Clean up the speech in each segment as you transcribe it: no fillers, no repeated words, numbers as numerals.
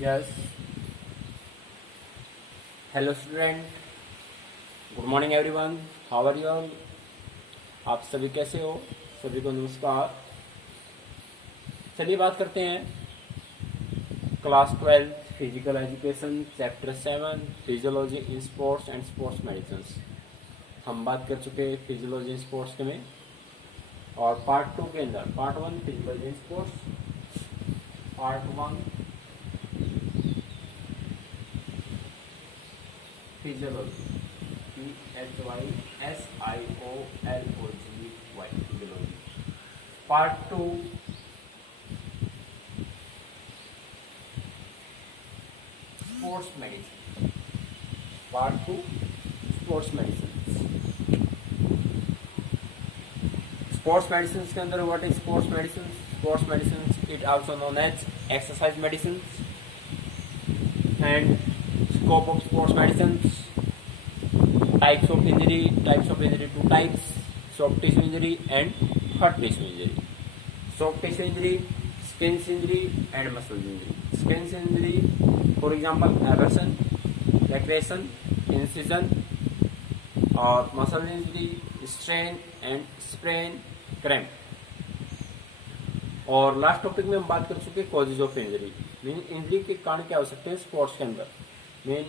Yes, hello student, good morning everyone, how are you all. आप सभी कैसे हो? सभी को नमस्कार। चलिए बात करते हैं class 12 physical education chapter 7 physiology in sports and sports medicine. हम बात कर चुके हैं फिजियोलॉजी इन स्पोर्ट्स के में, और पार्ट 2 के अंदर part 1 physiology in sports, part 1 physiology PHYSIOLOGY physiology, part 2 sports medicine, part 2 sports medicine. Sports medicine के अंदर what is sports medicine? Sports medicine it also known as exercise medicine and scope of sports medicines, types of injury, two types: soft tissue injury and hard tissue injury. Soft tissue injury, skin injury and muscle injury. Skin injury, for example, abrasion, laceration, incision, और muscle injury, strain and sprain, cramp. और last topic में हम बात कर चुके causes of injury. Mean injury के कारण क्या हो सकते हैं स्पोर्ट्स के अंदर। मीन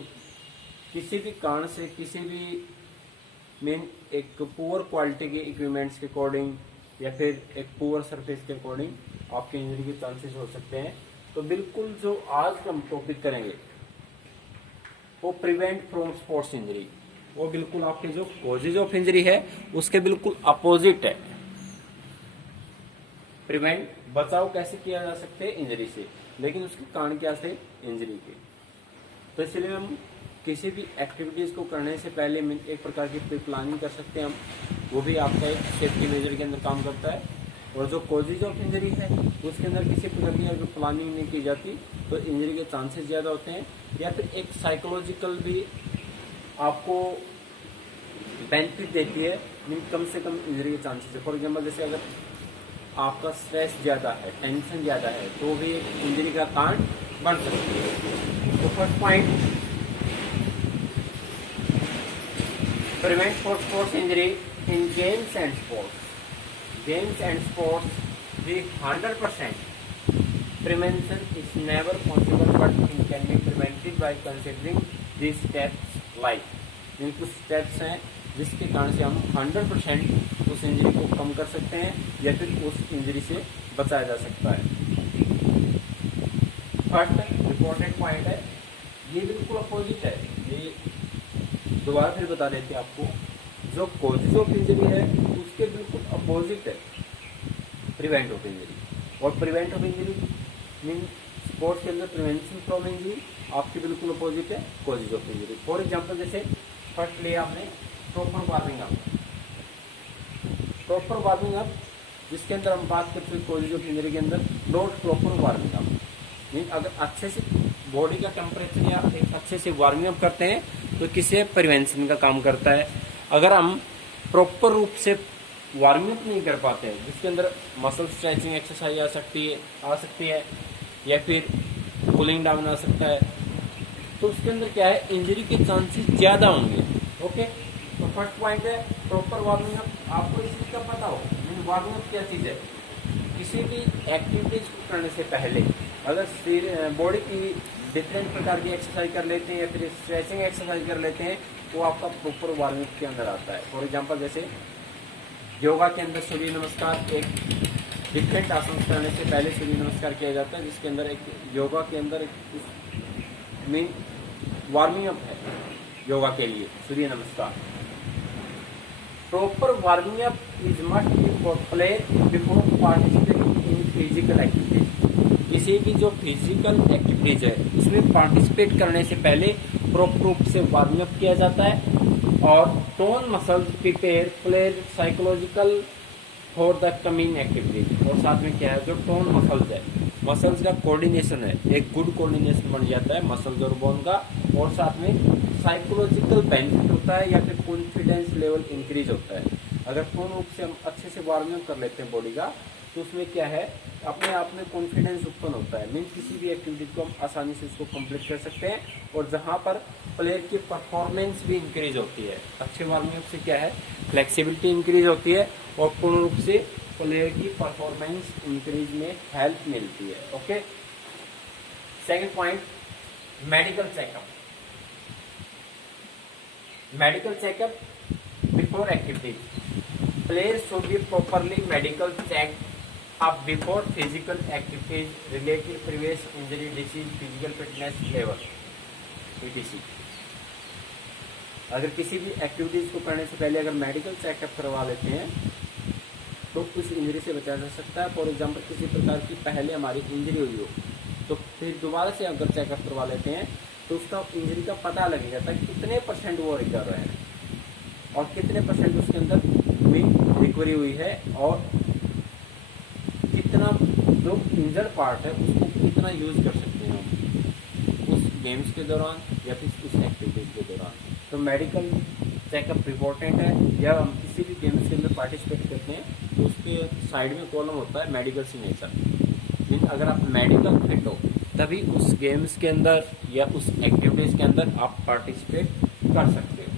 किसी भी कारण से, किसी भी मीन एक पुअर क्वालिटी के इक्विपमेंट्स के अकॉर्डिंग या फिर एक पुअर सरफेस के अकॉर्डिंग आपके इंजरी के चांसेस हो सकते हैं। तो बिल्कुल जो आज हम टॉपिक करेंगे वो प्रिवेंट फ्रॉम स्पोर्ट्स इंजरी, वो बिल्कुल आपके जो कॉजेज ऑफ इंजरी है उसके बिल्कुल अपोजिट है। प्रिवेंट, बचाव कैसे किया जा सकते हैं इंजरी से, लेकिन उसके कारण क्या थे इंजरी के। तो इसलिए हम किसी भी एक्टिविटीज को करने से पहले एक प्रकार की प्री प्लानिंग कर सकते हैं हम, वो भी आपका एक सेफ्टी मेजर के अंदर काम करता है। और जो कॉजेज ऑफ इंजरी है उसके अंदर किसी प्रकार की अगर प्लानिंग नहीं की जाती तो इंजरी के चांसेस ज़्यादा होते हैं। या फिर एक साइकोलॉजिकल भी आपको बेनिफिट देती है, मीन कम से कम इंजरी के चांसेस है। फॉर एग्जाम्पल जैसे अगर आपका स्ट्रेस ज़्यादा है, टेंशन ज़्यादा है, तो भी एक इंजरी का कारण बन सकती है। तो first point, prevent for sports injury in games and sports. Games and sports the 100% prevention is never possible, but it can be prevented by considering this steps like. इन कुछ स्टेप्स हैं जिसके कारण से हम 100% उस इंजरी को कम कर सकते हैं या फिर उस इंजरी से बचाया जा सकता है। फर्स्ट इम्पोर्टेंट पॉइंट है, ये बिल्कुल अपोजिट है। ये दोबारा फिर बता देते हैं आपको, जो कॉजेज ऑफ इंजरी है उसके बिल्कुल अपोजिट है प्रिवेंट ऑफ इंजरी। और prevent of injury mean sports के अंदर प्रिवेंशन फ्रॉम इंजरी आपके बिल्कुल अपोजिट है causes of injury. For example जैसे फर्स्ट लिया आपने proper warming up. Proper warming up जिसके अंदर हम बात करते हैं कॉजेज ऑफ इंजरी के अंदर, not proper warming up mean अगर अच्छे से बॉडी का टेम्परेचर या एक अच्छे से वार्मिंग अप करते हैं तो किसी प्रिवेंशन का काम करता है। अगर हम प्रॉपर रूप से वार्मिंग अप नहीं कर पाते हैं जिसके अंदर मसल स्ट्रेचिंग एक्सरसाइज आ सकती है या फिर कूलिंग डाउन आ सकता है, तो उसके अंदर क्या है इंजरी के चांसेस ज़्यादा होंगे। ओके, तो फर्स्ट पॉइंट है प्रॉपर वार्मिंग अप। आपको इस चीज़ का पता हो वार्मिंग अप क्या चीज़ है। किसी भी एक्टिविटीज को करने से पहले अगर बॉडी की डिफरेंट प्रकार की एक्सरसाइज कर लेते हैं या फिर स्ट्रेचिंग एक्सरसाइज कर लेते हैं तो आपका प्रॉपर वार्मिंग अप के अंदर आता है। फॉर एग्जांपल जैसे योगा के अंदर सूर्य नमस्कार, एक डिफरेंट आसन करने से पहले सूर्य नमस्कार किया जाता है, जिसके अंदर एक योगा के अंदर मीन वार्मिंग अप है योगा के लिए सूर्य नमस्कार। Proper warming up is must be for player before participating in physical activities. किसी भी जो फिजिकल एक्टिविटीज है उसमें पार्टिसिपेट करने से पहले प्रॉपर रूप से वार्मिंग अप किया जाता है और tone muscles prepare player psychological for the coming activities. और साथ में क्या है जो टोन मसल्स है, मसल्स का कोऑर्डिनेशन है, एक गुड कोऑर्डिनेशन बन जाता है मसल्स और बोन का, और साथ में साइकोलॉजिकल बेनिफिट होता है या फिर कॉन्फिडेंस लेवल इंक्रीज होता है। अगर पूर्ण रूप से हम अच्छे से वार्मिंग कर लेते हैं बॉडी का तो उसमें क्या है, अपने आप में कॉन्फिडेंस उत्पन्न होता है। मीन्स किसी भी एक्टिविटी को हम आसानी से उसको कंप्लीट कर सकते हैं, और जहाँ पर प्लेयर की परफॉर्मेंस भी इंक्रीज होती है। अच्छे वार्मिंग अप से क्या है, फ्लेक्सिबिलिटी इंक्रीज होती है और पूर्ण रूप से प्लेयर की परफॉर्मेंस इंक्रीज में हेल्प मिलती है। Okay, second point, medical checkup. Medical checkup before activities. Players should be properly medical checked up before physical activities related previous injury, disease, physical fitness level, etc. अगर किसी भी activities को करने से पहले अगर मेडिकल चेकअप करवा लेते हैं तो उस इंजरी से बचा जा सकता है। फॉर एग्जांपल किसी प्रकार की पहले हमारी इंजरी हुई हो तो फिर दोबारा से अगर चेकअप करवा लेते हैं तो उसका इंजरी का पता लग जाता है कितने परसेंट वो रिकवर है और कितने परसेंट उसके अंदर रिकवरी हुई है, और कितना जो इंजर्ड पार्ट है उसको कितना यूज कर सकते हैं हम उस गेम्स के दौरान या फिर उस एक्टिविटीज के दौरान। तो मेडिकल चेकअप इम्पोर्टेंट है। या हम किसी भी गेम्स के अंदर पार्टिसिपेट करते हैं तो उसके साइड में कॉलम होता है मेडिकल सिग्नेचर। मीन अगर आप मेडिकल फिट हो तभी उस गेम्स के अंदर या उस एक्टिविटीज के अंदर आप पार्टिसिपेट कर सकते हो।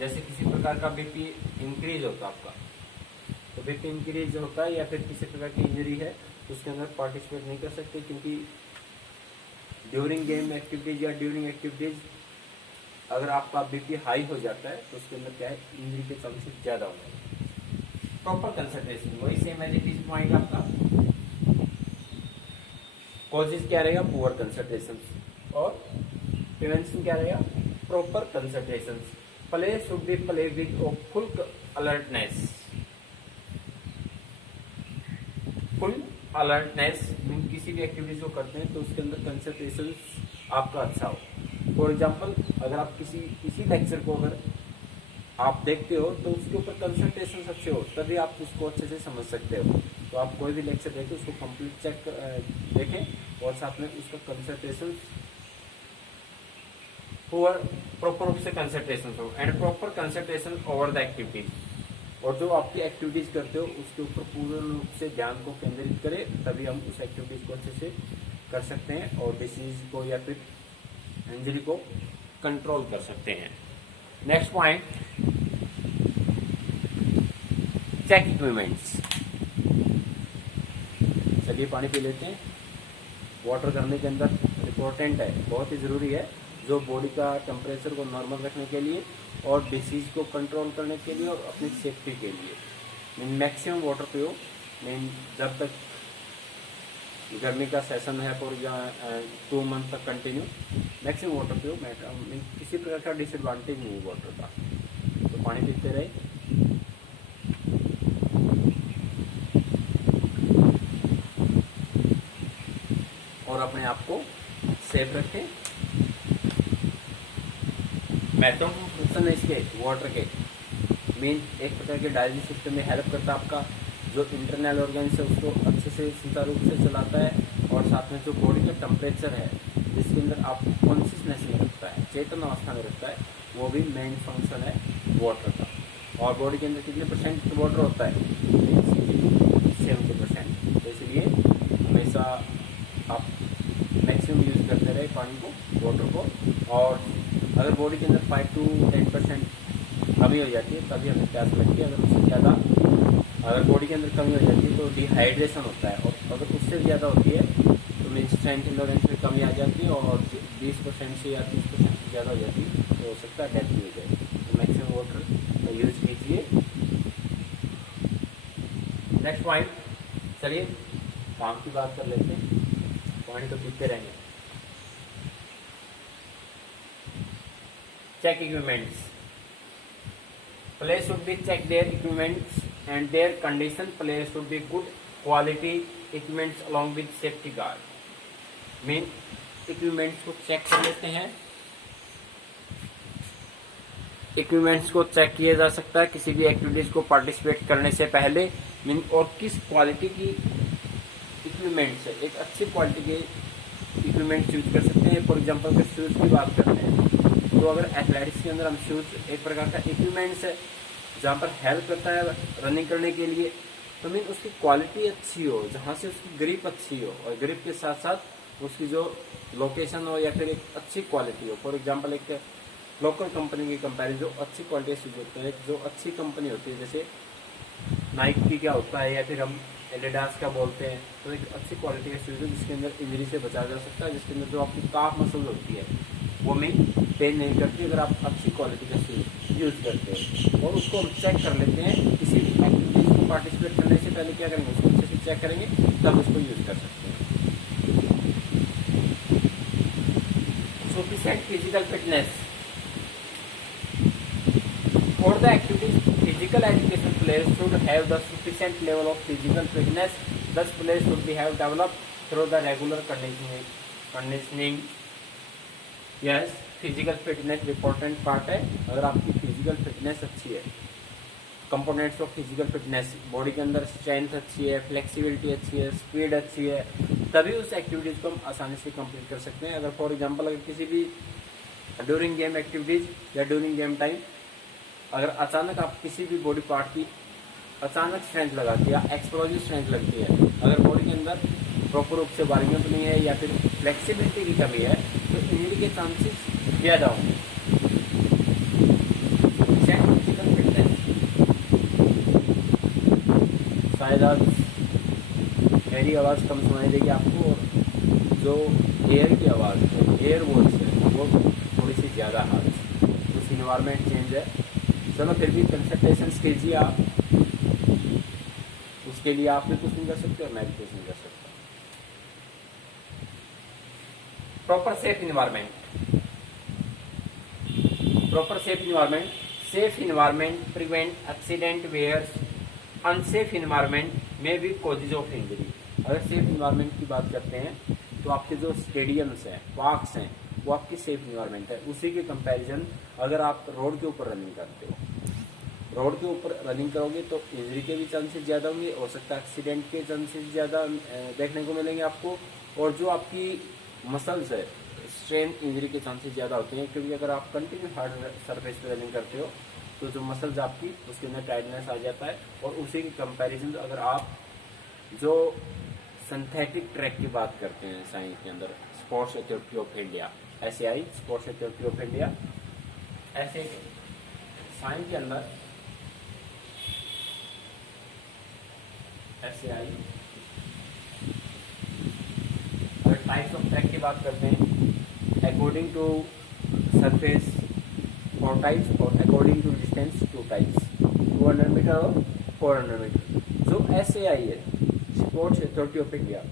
जैसे किसी प्रकार का बीपी इंक्रीज होता है आपका, तो बीपी इंक्रीज होता है या फिर किसी प्रकार की इंजरी है तो उसके अंदर पार्टिसिपेट नहीं कर सकते, क्योंकि ड्यूरिंग गेम एक्टिविटीज या ड्यूरिंग एक्टिविटीज अगर आपका बीपी हाई हो जाता है तो उसके अंदर क्या है, इंजरी के चांसेस ज्यादा हो जाते हैं। प्रॉपर कंसंट्रेशन वही same as it is point आपका। कॉजेज क्या रहेगा, पुअर कंसंट्रेशन, और प्रिवेंशन क्या रहेगा, proper concentration. Play should be play with full alertness. Full alertness mean किसी भी एक्टिविटीज को करते हैं तो उसके अंदर कंसंट्रेशन आपका अच्छा हो। फॉर एग्जांपल अगर आप किसी लेक्चर को अगर आप देखते हो तो उसके ऊपर कंसंट्रेशन अच्छे हो तभी आप उसको अच्छे से समझ सकते हो। तो आप कोई भी लेक्चर देखें उसको कंप्लीट देखें और साथ में उसका कंसंट्रेशन प्रॉपर रूप से कंसंट्रेशन हो and proper concentration over the activities. और जो आपकी एक्टिविटीज करते हो उसके ऊपर पूर्ण रूप से ध्यान को केंद्रित करें तभी हम उस एक्टिविटीज को अच्छे से कर सकते हैं और डिसीज को या फिर इंजरी को कंट्रोल कर सकते हैं। Next point, check equipments. चलिए पानी पी लेते हैं। वाटर करने के अंदर इम्पोर्टेंट है, बहुत ही ज़रूरी है, जो बॉडी का टेम्परेचर को नॉर्मल रखने के लिए और डिसीज को कंट्रोल करने के लिए और अपनी सेफ्टी के लिए। मैक्सिमम वाटर पियो। मीन जब तक गर्मी का सेशन है फॉर 2 मंथ तक कंटिन्यू मैक्सिमम वाटर पियो। किसी प्रकार का डिसएडवांटेज नहीं है वाटर का, तो पानी पीते रहे। और अपने आप को सेफ रखें। महत्वपूर्ण फंक्शन है इसके वाटर के, मीन एक प्रकार के डाइजेस्टिव सिस्टम में हेल्प करता है आपका, जो इंटरनल ऑर्गन्स है उसको अच्छे से सुचारू रूप से चलाता है, और साथ में जो बॉडी का टेम्परेचर है जिसके अंदर आपको कॉन्शियसनेस में रखता है, चेतन अवस्था में रखता है, वो भी मेन फंक्शन है वाटर का। और बॉडी के अंदर कितने परसेंट वाटर होता है, 70%। तो इसलिए हमेशा आप मैक्सिमम यूज करते रहे पानी को, वाटर को। और अगर बॉडी के अंदर 5 to 10% कमी हो जाती है तभी हमें प्यास लगती है। अगर उससे ज़्यादा अगर बॉडी के अंदर कमी हो जाती है तो डिहाइड्रेशन होता है, और अगर उससे ज़्यादा होती है तो मीन स्ट्रेंथ इंडोरेंस में कमी आ जाती है, और 20% से या 30% से ज़्यादा हो जाती है तो हो सकता है डेथ भी हो जाए। तो मैक्सिमम वाटर का यूज कीजिए। नेक्स्ट पॉइंट, चलिए काम की बात कर लेते हैं। पानी तो पीते रहेंगे। Check equipments. Players should be check their equipments and their condition. Players should be good quality equipments along with safety guard. Mean equipments को चेक कर लेते हैं। इक्विपमेंट्स को चेक किया जा सकता है किसी भी एक्टिविटीज को पार्टिसिपेट करने से पहले। मीन और किस क्वालिटी की इक्विपमेंट्स है, एक अच्छी क्वालिटी के इक्विपमेंट्स यूज कर सकते हैं। फॉर एग्जांपल अगर शूज़ की बात करते हैं तो अगर एथलेटिक्स के अंदर हम शूज़ एक प्रकार का इक्विपमेंट्स है जहाँ पर हेल्प करता है रनिंग करने के लिए, तो मीन उसकी क्वालिटी अच्छी हो, जहाँ से उसकी ग्रिप अच्छी हो, और ग्रिप के साथ साथ उसकी जो लोकेशन हो या फिर एक अच्छी क्वालिटी हो। फॉर एग्जांपल एक लोकल कंपनी की कंपेरिजन जो अच्छी क्वालिटी शूज होते हैं, जो अच्छी कंपनी होती है, जैसे नाइकी क्या होता है या फिर हम एडिडास का बोलते हैं, तो एक अच्छी क्वालिटी का शूज है जिसके अंदर इंजरी से बचाया जा सकता है, जिसके अंदर जो आपकी काफ मसल होती है वो में पेन नहीं करती अगर आप अच्छी क्वालिटी का शूज यूज़ करते हो। और उसको हम चेक कर लेते हैं, किसी भी एक्टिविटीज में पार्टिसिपेट करने से पहले क्या करेंगे, उसको अच्छे से चेक करेंगे तब उसको यूज़ कर सकते हैं। Sufficient physical fitness for the activities. Physical education players should have the sufficient level of physical fitness. Thus, players should be have developed through the regular conditioning. Yes, physical fitness important part है। अगर आपकी physical fitness अच्छी है, components of physical fitness, body के अंदर strength अच्छी है, flexibility अच्छी है, स्पीड अच्छी है, तभी उस एक्टिविटीज को हम आसानी से कंप्लीट कर सकते हैं। अगर फॉर एग्जांपल अगर किसी भी ड्यूरिंग गेम एक्टिविटीज या ड्यूरिंग गेम टाइम अगर अचानक आप किसी भी बॉडी पार्ट की अचानक स्ट्रेंथ लगाती है या एक्सप्लोजिव स्ट्रेंथ लगती है, अगर बॉडी के अंदर प्रॉपर रूप से वार्मिंग अप नहीं है या फिर फ्लेक्सिबिलिटी की कमी है, तो इंजरी के चांसेस ज़्यादा होंगे। फिजिकल फिटनेस शायद आज मेरी आवाज़ कम सुनाई देगी आपको, और जो एयर की आवाज़ है, एयर वॉइस है, वो थोड़ी सी ज़्यादा आज कुछ इन्वायरमेंट चेंज है। चलो फिर भी कंसल्टेशन कीजिए आप, उसके लिए आप भी कुछ नहीं कर सकते और मैं भी कुछ नहीं कर सकता। Proper safe environment, proper safe environment, safe environment prevent accident where unsafe environment में भी कॉजेज ऑफ इंजरी। अगर सेफ इन्वायरमेंट की बात करते हैं तो आपके जो स्टेडियम्स हैं, पार्क्स हैं, वो आपकी सेफ इन्वायरमेंट है। उसी के कंपैरिजन अगर आप रोड के ऊपर रनिंग करते हो, रोड के ऊपर रनिंग करोगे तो इंजरी के भी चांसेस ज़्यादा होंगे, हो सकता है एक्सीडेंट के चांसेस ज़्यादा देखने को मिलेंगे आपको, और जो आपकी मसल्स है स्ट्रेन इंजरी के चांसेस ज़्यादा होते हैं, क्योंकि अगर आप कंटिन्यू हार्ड सरफेस पे रनिंग करते हो तो जो मसल्स आपकी उसके अंदर टाइटनेस आ जाता है। और उसी के कंपैरिजन अगर आप जो सिंथेटिक ट्रैक की बात करते हैं साइंस के अंदर, sports authority of India SAI, sports authority of India, ऐसे साइंस के अंदर SAI अगर टाइप्स ऑफ ट्रैक की बात करते हैं अकॉर्डिंग टू सरफेस 4 टाइप्स और according to distance 2 types, 200 metre और 400 मीटर। जो SAI है, स्पोर्ट्स अथॉरिटी ऑफ इंडिया,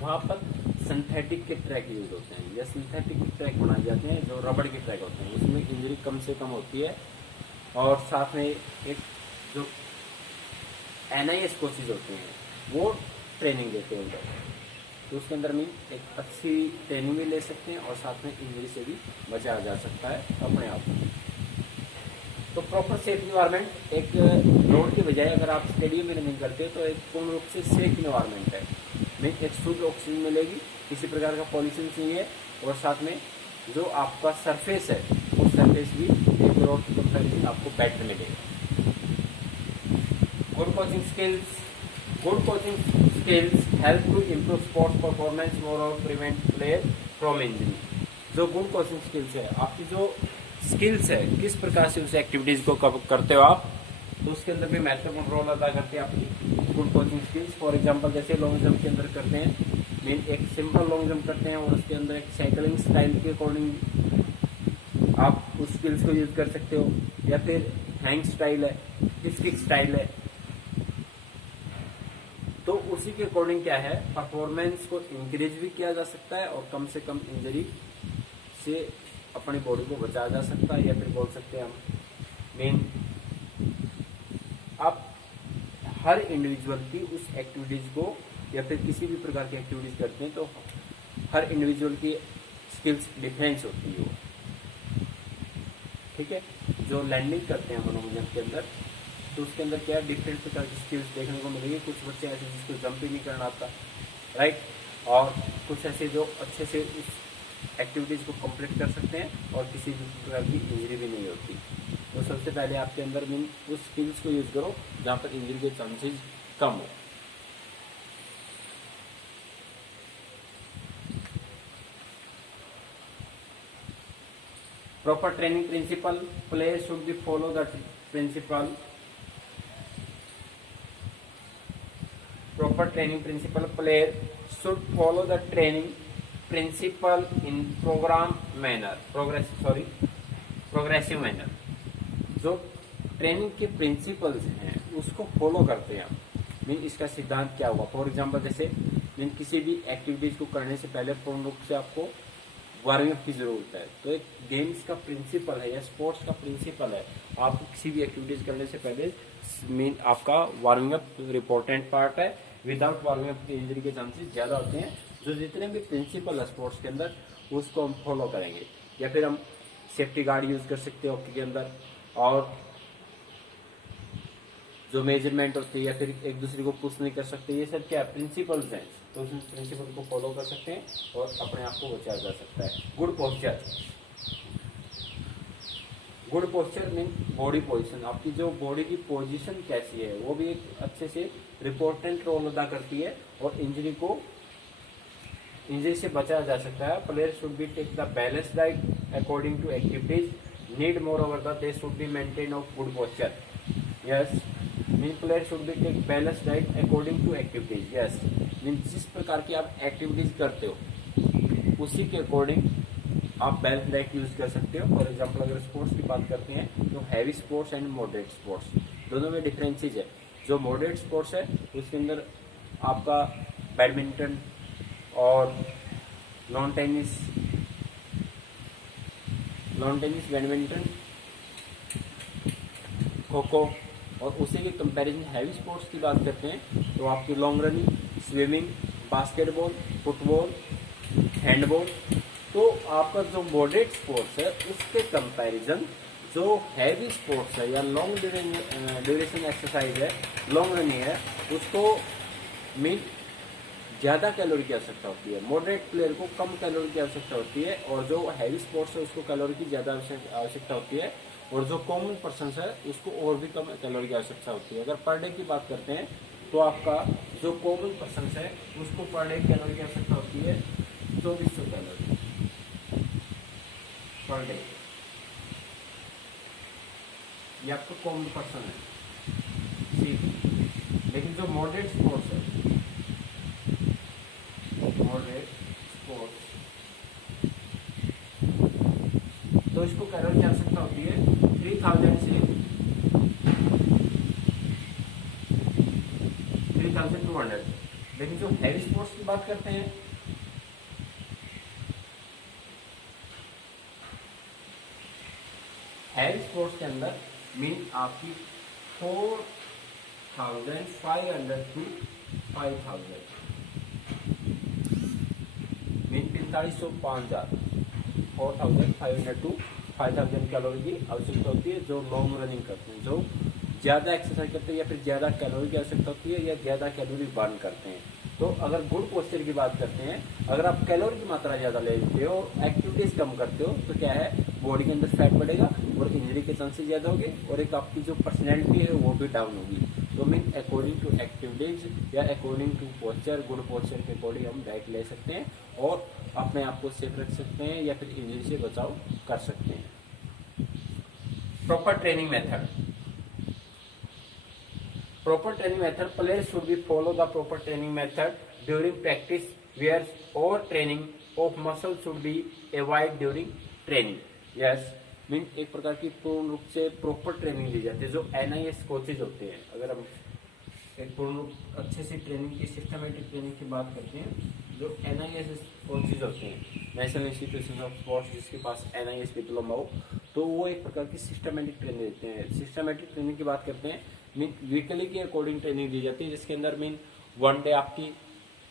वहाँ पर सिंथेटिक के ट्रैक यूज होते हैं या सिंथेटिक ट्रैक बनाए जाते हैं जो रबड़ के ट्रैक होते हैं, उसमें इंजरी कम से कम होती है। और साथ में एक जो NIS कोचेज होते हैं वो ट्रेनिंग देते हैं उधर, तो उसके अंदर में एक अच्छी ट्रेनिंग भी ले सकते हैं और साथ में इंजरी से भी बचाया जा सकता है अपने आप को। तो प्रॉपर सेफ इन्वायरमेंट एक रोड के बजाय अगर आप स्टेडियम में रनिंग करते हो तो एक पूर्ण रूप से सेफ इन्वायरमेंट है, में एक शुद्ध ऑक्सीजन मिलेगी, किसी प्रकार का पॉल्यूशन नहीं है, और साथ में जो आपका सरफेस है वो सरफेस भी एक रोड की कंपैरिजन आपको बेटर मिलेगा। Good coaching skills, good coaching skills help to improve sports performance more और प्रिवेंट प्लेयर फ्रॉम इंजरी। जो गुड कोचिंग स्किल्स है, आपकी जो स्किल्स है, किस प्रकार से उस एक्टिविटीज को करते हो आप, तो उसके अंदर भी महत्वपूर्ण रोल अदा करते हैं आपकी good coaching skills. For example जैसे लॉन्ग जंप के अंदर करते हैं, मीन एक सिंपल लॉन्ग जंप करते हैं और उसके अंदर एक साइकिलिंग स्टाइल के अकॉर्डिंग आप उस स्किल्स को यूज कर सकते हो, या फिर हैंग स्टाइल है, स्टिक स्टाइल है, तो उसी के अकॉर्डिंग क्या है परफॉर्मेंस को इंक्रीज भी किया जा सकता है और कम से कम इंजरी से अपनी बॉडी को बचाया जा सकता है। या फिर बोल सकते हैं हम मेन आप हर इंडिविजुअल की उस एक्टिविटीज को या फिर किसी भी प्रकार की एक्टिविटीज करते हैं तो हर इंडिविजुअल की स्किल्स डिफरेंस होती है, ठीक है। जो लैंडिंग करते हैं मनोरंजन के अंदर तो उसके अंदर क्या डिफरेंट प्रकार की स्किल्स देखने को मिलेगी। कुछ बच्चे ऐसे जिसको जंप ही नहीं करना आता, राइट, और कुछ ऐसे जो अच्छे से उस एक्टिविटीज को कंप्लीट कर सकते हैं और किसी भी प्रकार की इंजरी भी नहीं होती। तो सबसे पहले आपके अंदर मीन उस स्किल्स को यूज करो जहाँ पर इंजरी के चांसेस कम हो। Proper training principle, players should be follow the principle. Proper training principle, player should follow the training principle in progressive manner. जो ट्रेनिंग के प्रिंसिपल्स हैं उसको फॉलो करते हैं हम। मीन इसका सिद्धांत क्या हुआ, फॉर एग्जांपल जैसे मीन किसी भी एक्टिविटीज को करने से पहले पूर्ण रूप से आपको वार्मिंग अप की जरूरत है। तो एक गेम्स का प्रिंसिपल है या स्पोर्ट्स का प्रिंसिपल है, आपको किसी भी एक्टिविटीज करने से पहले मीन आपका वार्मिंग अप इम्पोर्टेंट पार्ट है। विदाउट वार्मिंग अप की इंजरी के चांसेस ज्यादा होते हैं। जो जितने भी प्रिंसिपल है स्पोर्ट्स के अंदर उसको हम फॉलो करेंगे, या फिर हम सेफ्टी गार्ड यूज कर सकते हैं हॉकी के अंदर, और जो मेजरमेंट होती है या फिर एक दूसरे को पुश नहीं कर सकते, ये सब क्या प्रिंसिपल्स हैं। तो उस प्रिंसिपल को फॉलो कर सकते हैं और अपने आप को बचाया जा सकता है। Good posture, good posture mean body position, आपकी जो बॉडी की पोजीशन कैसी है वो भी एक अच्छे से इम्पोर्टेंट रोल अदा करती है और इंजरी से बचाया जा सकता है। Player should be take the balance diet according to activities need moreover the they should be maintain of good posture. Yes mean player should be take balance diet according to activities. Yes mean जिस प्रकार की आप activities करते हो उसी के according आप balance diet use कर सकते हो। फॉर एग्जाम्पल अगर स्पोर्ट्स की बात करते हैं तो heavy sports and moderate sports दोनों में डिफरेंसेज है। जो मॉडरेट स्पोर्ट्स है उसके अंदर आपका बैडमिंटन और lawn tennis, badminton, kho kho, और उसी के कंपैरिजन हैवी स्पोर्ट्स की बात करते हैं तो आपकी long running, swimming, basketball, football, handball. तो आपका जो मॉडरेट स्पोर्ट्स है उसके कंपैरिजन जो हैवी स्पोर्ट्स है या लॉन्ग ड्यूरेशन एक्सरसाइज है, लॉन्ग रनिंग है, उसको मीन ज़्यादा कैलोरी की आवश्यकता होती है। मॉडरेट प्लेयर को कम कैलोरी की आवश्यकता होती है और जो हैवी स्पोर्ट्स है उसको कैलोरी की ज़्यादा आवश्यकता होती है, और जो कॉमन पर्सन है उसको और भी कम कैलोरी की आवश्यकता होती है। अगर पर डे की बात करते हैं तो आपका जो कॉमन पर्सन है उसको पर डे कैलोरी की आवश्यकता होती है 2400 कैलोरी पर डे। ये आपका कॉमन पर्सन है ठीक। लेकिन जो मॉडरेट स्पोर्ट्स है, मॉडरेट स्पोर्ट्स, तो इसको कैलोरी की आवश्यकता होती है 3000 से 3200। लेकिन जो हैवी स्पोर्ट्स की बात करते हैं हैवी स्पोर्ट्स के अंदर मीन आपकी 4500 टू 5000 मीन 4500 5000 4500 टू 5000 कैलोरी की आवश्यकता होती है जो लॉन्ग रनिंग करते हैं, जो ज़्यादा एक्सरसाइज करते हैं या फिर ज़्यादा कैलोरी की आवश्यकता होती है या ज़्यादा कैलोरी बर्न करते हैं। तो अगर गुड पोस्चर की बात करते हैं, अगर आप कैलोरी की मात्रा ज़्यादा लेते हो, एक्टिविटीज़ कम करते हो, तो क्या है बॉडी के अंदर फैट बढ़ेगा और इंजरी के चांसेस ज़्यादा होंगे और एक आपकी जो पर्सनैलिटी है वो भी डाउन होगी। तो मीन अकॉर्डिंग टू एक्टिविटीज या according to posture, good posture के अकॉर्डिंग हम डाइट ले सकते हैं और अपने आप को सेफ रख सकते हैं या फिर इंजरी से बचाव कर सकते हैं। Proper training method, proper training method, players should be follow the proper training method during practice where over training of muscle should be avoid during training। yes mean एक प्रकार की पूर्ण रूप से प्रॉपर ट्रेनिंग ली जाती है। जो NIS कोचेज होते हैं, अगर हम एक पूर्ण रूप अच्छे से ट्रेनिंग की सिस्टमेटिक ट्रेनिंग की बात करते हैं, जो NIS कोचेज होते हैं, नेशनल इंस्टीट्यूशन ऑफ स्पोर्ट्स, जिसके पास NIS डिप्लोमा हो, तो वो एक प्रकार की सिस्टमेटिक ट्रेनिंग देते हैं। सिस्टमेटिक ट्रेनिंग की बात करते हैं मीन वीकली के अकॉर्डिंग ट्रेनिंग दी जाती है, जिसके अंदर मीन वन डे आपकी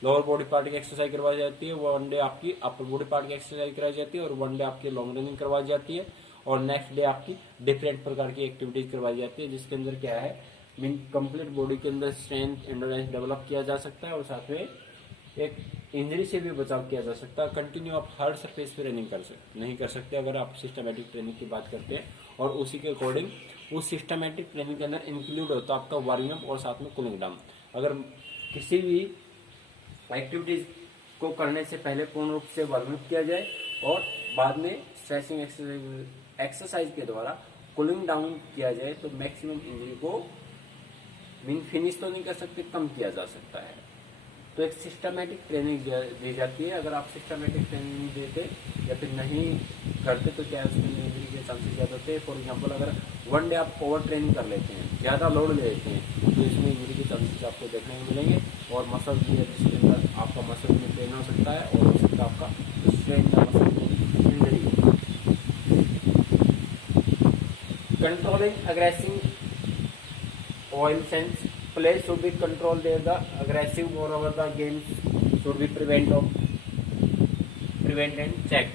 लोअर बॉडी पार्ट की एक्सरसाइज करवाई जाती है, वन डे आपकी अपर बॉडी पार्ट की एक्सरसाइज कराई जाती है और वन डे आपकी लॉन्ग रनिंग करवाई जाती है और नेक्स्ट डे आपकी डिफरेंट प्रकार की एक्टिविटीज करवाई जाती है, जिसके अंदर क्या है मीन कंप्लीट बॉडी के अंदर स्ट्रेंथ एंडोरेंस डेवलप किया जा सकता है और साथ में एक इंजरी से भी बचाव किया जा सकता है। कंटिन्यू आप हार्ड सरफेस पे रनिंग नहीं कर सकते अगर आप सिस्टमेटिक ट्रेनिंग की बात करते हैं और उसी के अकॉर्डिंग उस सिस्टमेटिक ट्रेनिंग के अंदर इंक्लूड होता है आपका वार्मिंग अप और साथ में कूलिंग डाउन। अगर किसी भी एक्टिविटीज को करने से पहले पूर्ण रूप से वार्मिंग अप किया जाए और बाद में स्ट्रेचिंग एक्सरसाइज के द्वारा कूलिंग डाउन किया जाए तो मैक्सिमम इंजरी को मीन फिनिश तो नहीं कर सकते, कम किया जा सकता है। तो एक सिस्टमेटिक ट्रेनिंग दी जाती है। अगर आप सिस्टमेटिक ट्रेनिंग नहीं देते या फिर नहीं करते तो क्या उसमें इंजरी के चांसेस ज़्यादा होते हैं। फॉर एग्जांपल अगर वन डे आप ओवर ट्रेनिंग कर लेते हैं, ज़्यादा लोड ले लेते हैं, तो इसमें इंजरी के चांसेस आपको देखने को मिलेंगे और मसल भी है जिसके अंदर आपका मसल में पेन हो सकता है और हो सकता है आपका स्ट्रेन या muscle injury. Controlling aggressive oil sense players should be controlled there, the aggressive moreover the games should be prevent and check।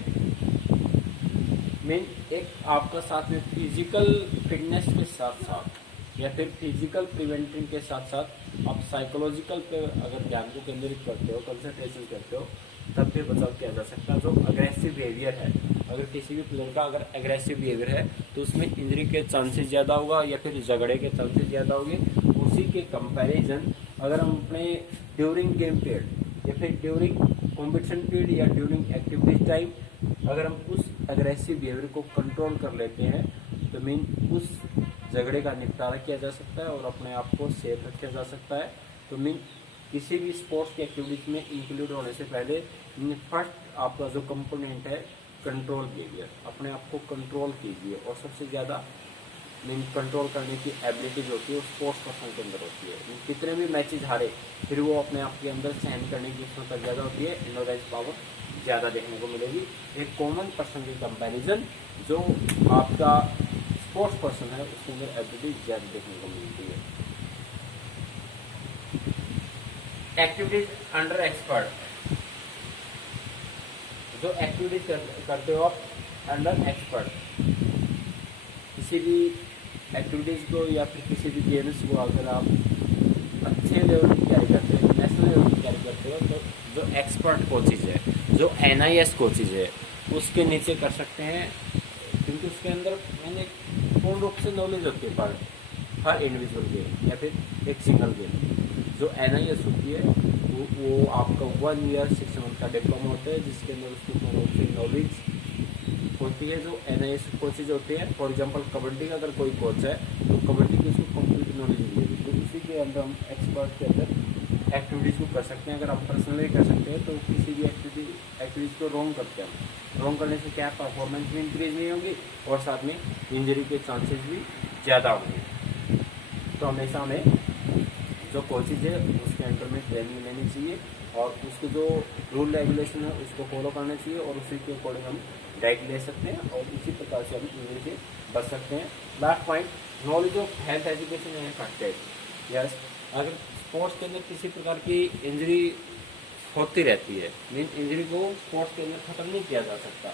Mean एक आपका साथ में फिजिकल फिटनेस के साथ साथ या फिर फिजिकल प्रिवेंटिंग के साथ साथ आप साइकोलॉजिकल पे अगर ध्यान को केंद्रित करते हो, कंसंट्रेशन करते हो, तब फिर बचाव किया जा सकता है। जो अग्रेसिव बिहेवियर है, अगर किसी भी प्लेयर का अगर एग्रेसिव बिहेवियर है तो उसमें इंजरी के चांसेस ज़्यादा होगा या फिर झगड़े के चांसेस ज़्यादा होंगे। उसी के कंपैरिजन अगर हम अपने ड्यूरिंग गेम पीरियड या फिर ड्यूरिंग कॉम्पिटिशन पीरियड या ड्यूरिंग एक्टिविटीज टाइम अगर हम उस एग्रेसिव बिहेवियर को कंट्रोल कर लेते हैं तो मीन उस झगड़े का निपटारा किया जा सकता है और अपने आप को सेफ रखा जा सकता है। तो मीन किसी भी स्पोर्ट्स की एक्टिविटीज में इंक्लूड होने से पहले फर्स्ट आपका जो कंपोनेंट है कंट्रोल बिहेवियर, अपने आप को कंट्रोल कीजिए। और सबसे ज़्यादा मीन कंट्रोल करने की एबिलिटी जो होती है वो स्पोर्ट्स पर्सन के अंदर होती है। कितने भी मैचेज हारे फिर वो अपने आप के अंदर सहन करने की क्षमता ज़्यादा होती है, इंडोरेंस पावर ज़्यादा देखने को मिलेगी। एक कॉमन पर्सन के कंपैरिजन जो आपका स्पोर्ट्स पर्सन है उसके अंदर एबिलिटी ज़्यादा देखने को मिलती है। एक्टिविटीज अंडर एक्सपर्ट, जो एक्टिविटीज करते हो आप अंडर एक्सपर्ट, किसी भी एक्टिविटीज को या फिर किसी भी गेम्स को अगर आप अच्छे लेवल की कैरी करते हो, नेशनल लेवल की कैरी करते हो, तो जो एक्सपर्ट कोचेज है, जो NIS कोचेज है उसके नीचे कर सकते हैं, क्योंकि उसके अंदर मैंने पूर्ण रूप से नॉलेज होती है पर हर इंडिविजुअल गेम या फिर एक सिंगल गेम। जो NIS होती है वो आपका 1 ईयर 6 मंथ का डिप्लोमा होता है जिसके अंदर उसकी पूर्ण रूप से नॉलेज होती है। जो NIS कोचेज होते हैं, फॉर एग्जांपल कबड्डी का अगर कोई कोच है तो कबड्डी की उसको कंप्लीट नॉलेज मिलेगी। तो उसी के अंदर हम एक्सपर्ट के अंदर एक्टिविटीज़ को कर सकते हैं। अगर हम पर्सनली कर सकते हैं तो किसी भी एक्टिविटीज़ को रॉन्ग करते हैं, रॉन्ग करने से क्या परफॉर्मेंस भी इंक्रीज नहीं होगी और साथ में इंजरी के चांसेस भी ज़्यादा होंगे। तो हमेशा हमें जो कोचेज है उसके अंडर में ट्रेनिंग लेनी चाहिए और उसके जो रूल रेगुलेशन है उसको फॉलो करना चाहिए और उसी के अकॉर्डिंग हम डाइट ले सकते हैं और इसी प्रकार से हम इंजरी से बच सकते हैं। Last point, knowledge of health education and first aid. Yes, अगर स्पोर्ट्स के अंदर किसी प्रकार की इंजरी होती रहती है, मीन इंजरी को स्पोर्ट्स के अंदर खत्म नहीं किया जा सकता,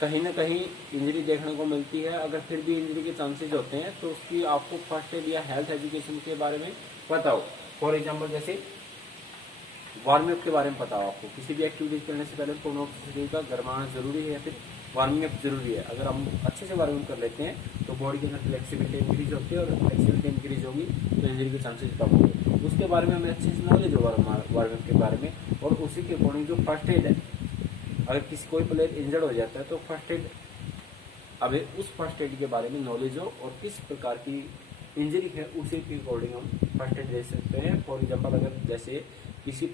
कहीं ना कहीं इंजरी देखने को मिलती है। अगर फिर भी इंजरी के चांसेस होते हैं तो उसकी आपको फर्स्ट एड या हेल्थ एजुकेशन के बारे में पता हो। फॉर एग्जांपल जैसे वार्मिंग अप के बारे में पता हो आपको, किसी भी एक्टिविटीज करने से पहले पूर्ण शरीर का गर्माना जरूरी है या फिर वार्मिंग अप जरूरी है। अगर हम अच्छे से वार्मिंग कर लेते हैं तो बॉडी के अंदर फ्लेक्सिबिलिटी इंक्रीज होती है और फ्लेक्सिबिलिटी इंक्रीज होगी तो इंजरी के चांसेस कम होंगे। उसके बारे में हमें अच्छे से नॉलेज होगा वार्मिंग अप के बारे में और उसी के अकॉर्डिंग जो फर्स्ट एड है, अगर किसी कोई प्लेयर इंजर्ड हो जाता है तो फर्स्ट एड, अभी उस फर्स्ट एड के बारे में नॉलेज हो और किस प्रकार की इंजरी है उसी के अकॉर्डिंग हम फर्स्ट एड दे सकते हैं। फॉर एग्जांपल अगर जैसे किसी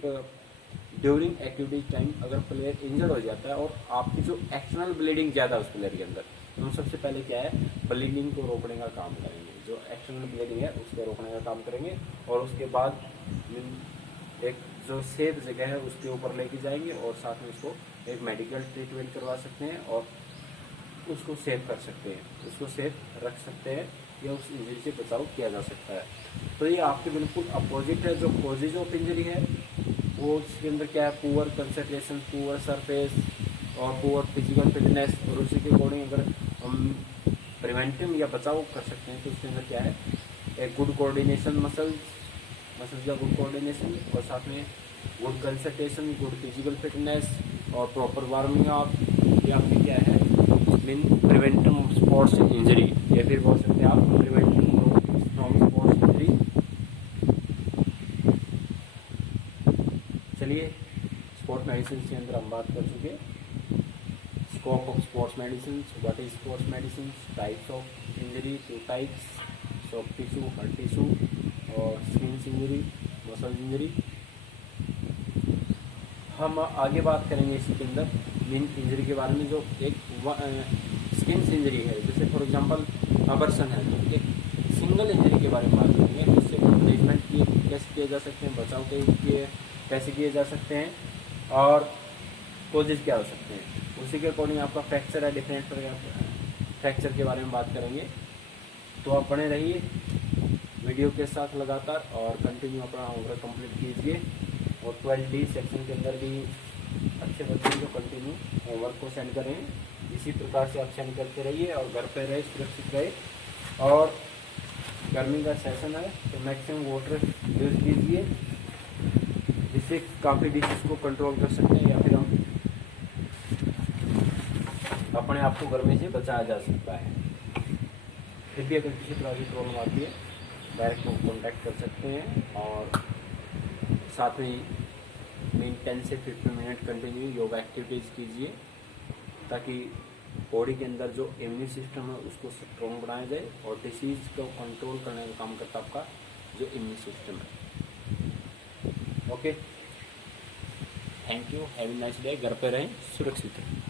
ड्यूरिंग एक्टिविटीज टाइम अगर प्लेयर इंजर्ड हो जाता है और आपकी जो एक्सटर्नल ब्लीडिंग ज़्यादा है उस प्लेयर के अंदर, तो हम सबसे पहले क्या है ब्लीडिंग को रोकने का काम करेंगे। जो एक्सटर्नल ब्लीडिंग है उसको रोकने का काम करेंगे और उसके बाद एक जो सेफ जगह है उसके ऊपर लेके जाएंगे और साथ में उसको एक मेडिकल ट्रीटमेंट करवा सकते हैं और उसको सेव कर सकते हैं, उसको सेफ रख सकते हैं या उस इंजरी से बचाव किया जा सकता है। तो ये आपके बिल्कुल अपोजिट है। जो कॉजेज ऑफ इंजरी है वो इसके अंदर क्या है, पुअर कंसंट्रेशन, पुअर सरफेस और पुअर फिजिकल फिटनेस, और उसी के अकॉर्डिंग अगर हम प्रिवेंटिव या बचाव कर सकते हैं तो उसके अंदर क्या है, एक गुड कोऑर्डिनेशन मसल्स का गुड कोऑर्डिनेशन और साथ में good concentration, good physical fitness और प्रॉपर वार्मिंग अप, ये आपकी क्या है मीन प्रिवेंटिंग स्पोर्ट्स इंजरी, या फिर बोल सकते हैं आप प्रिवेंटिंग फ्रॉम स्पोर्ट्स इंजरी। चलिए स्पोर्ट्स मेडिसिन के अंदर हम बात कर चुके। Scope of sports medicine, what is sports medicine, types of injury, 2 types, soft tissue, hard tissue और स्किन इंजरी, मसल इंजरी। हम आगे बात करेंगे इसी के अंदर मीन इंजरी के बारे में। जो एक स्किन इंजरी है, जैसे फॉर एग्जांपल अबर्सन है, तो एक सिंगल इंजरी के बारे में बात करेंगे। तो उससे मैनेजमेंट कैसे किए जा सकते हैं, बचाव कैसे किए जा सकते हैं और कोजेज क्या हो सकते हैं। उसी के अकॉर्डिंग आपका फ्रैक्चर है, डिफरेंट फ्रैक्चर के बारे में बात करेंगे। तो आप बने रहिए वीडियो के साथ लगातार और कंटिन्यू अपना होमवर्क कंप्लीट कीजिए। और 12D सेक्शन के अंदर भी अच्छे बच्चे जो कंटिन्यू होमवर्क को सेंड करें, इसी प्रकार से आप सेंड करते रहिए और घर पे रहे, सुरक्षित रहे। और गर्मी का सेशन है तो मैक्सिमम वाटर यूज कीजिए, जिससे काफ़ी डिसीज को कंट्रोल कर सकते हैं या फिर हम अपने आप को गर्मी से बचाया जा सकता है। फिर भी अगर किसी तरह की प्रॉब्लम आती है डायरेक्ट कॉन्टैक्ट कर सकते हैं। और साथ में मीन 10 से 15 मिनट कंटिन्यू योगा एक्टिविटीज़ कीजिए, ताकि बॉडी के अंदर जो इम्यून सिस्टम है उसको स्ट्रॉन्ग बनाया जाए और डिसीज़ को कंट्रोल करने का काम करता है आपका जो इम्यून सिस्टम है। Okay, thank you, have a nice day. घर पे रहें, सुरक्षित रहें।